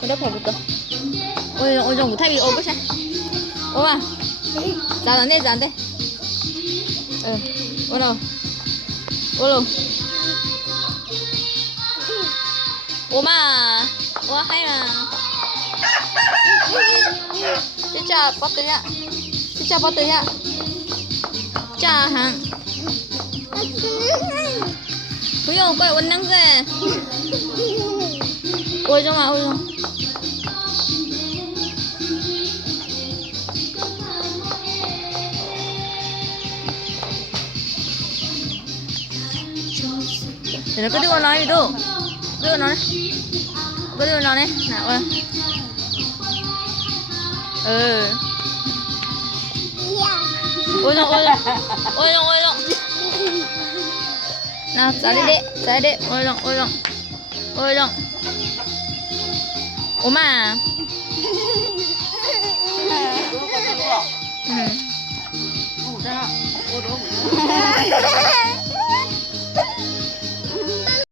cái đó phải bụt rồi ôi dòng của thay vì ôm bớt xe ôm à dàn đây ôi đâu ôm à ôm hay mà 진짜 버터야 자 한 보여 빨리 원난 거 오정아 để nó cứ đưa nó đi đưa nó đấy nào ôi dòng nào ra đi ôi dòng 엄마 누가 누가? 누구잖아. 뭐 너무.